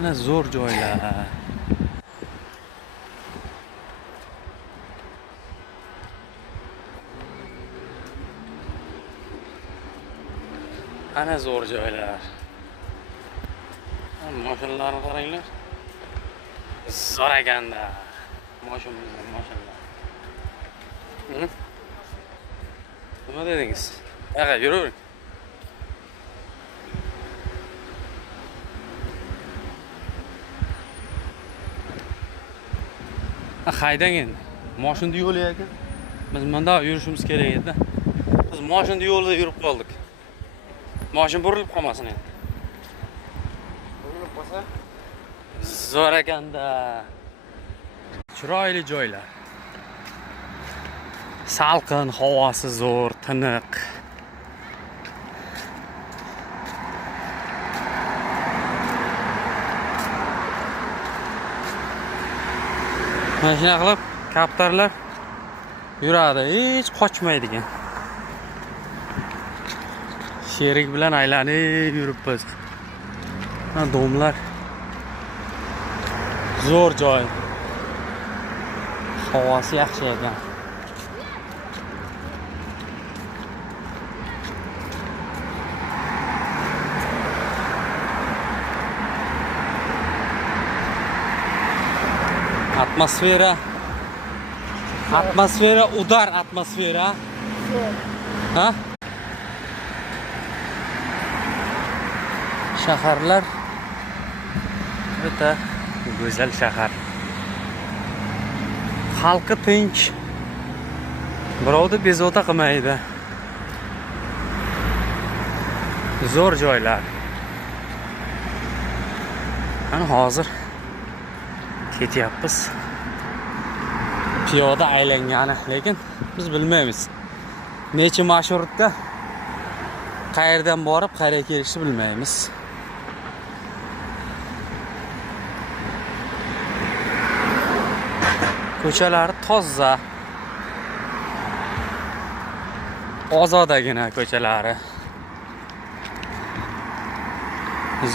Mana zo'r joylar. Ana zo'r joylar. Mashinalarni qaranglar. Zo'r ekanda. Mashinlar. Nima dedingiz? Yo'q, yuravering. Haydang endi. Mashina yo'li ekan. Biz bunda yurishimiz kerak edi. Biz mashina yo'lida yurib qoldik. Mashina burilib qolmasin endi. Burilib qolsa zo'r ekanda. Chiroyli joylar. Salqin, havosi zo'r, tiniq. Mana shuna qilib kaptarlar yuradi, hech qochmaydigan. Sherik bilan aylanib yuribmiz. Mana domlar. Zo'r joy. Havosi yaxshi ekan. Atmosfera udar atmosfera. Ha? Shaharlar o'ta go'zal shahar. Xalqi tinch. Birovni bezovta qilmaydi. Zo'r joylar. Ana hozir ketyapmiz. Piyoda aylangani, lekin biz bilmaymiz. Necha marshurutda qayerdan borib, qayerga kelishni bilmaymiz. Ko'chalari toza. Ozodagina ko'chalari.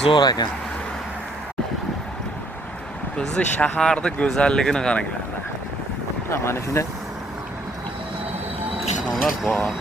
Zo'r ekan. Bizni shaharda go'zalligini qaranglar. Mana shunday binolar bor.